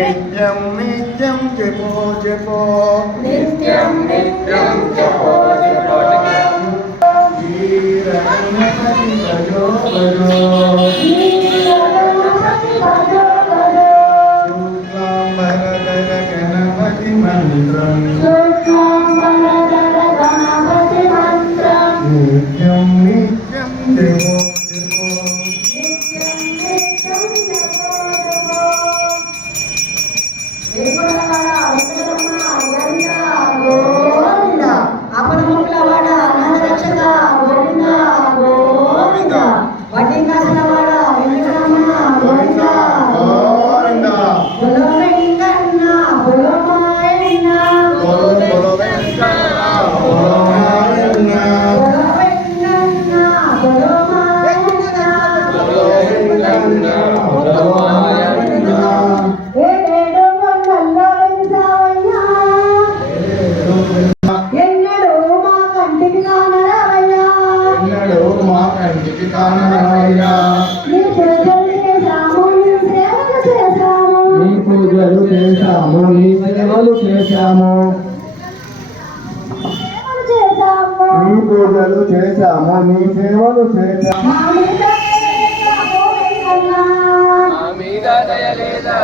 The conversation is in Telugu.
నిత్యం నిత్యం జపో జపో నిత్యం నిత్యం జపో జపో ధీర గణపతి భజో భజో శుక్లాంబరధర గణపతి మంత్రం నిత్యం నిత్యం జపో నీ పూజలు చేశాము నీ సేవలు చేశాము నీ పూజలు చేశాము నీ సేవలు చేశాము మీద దయలేదా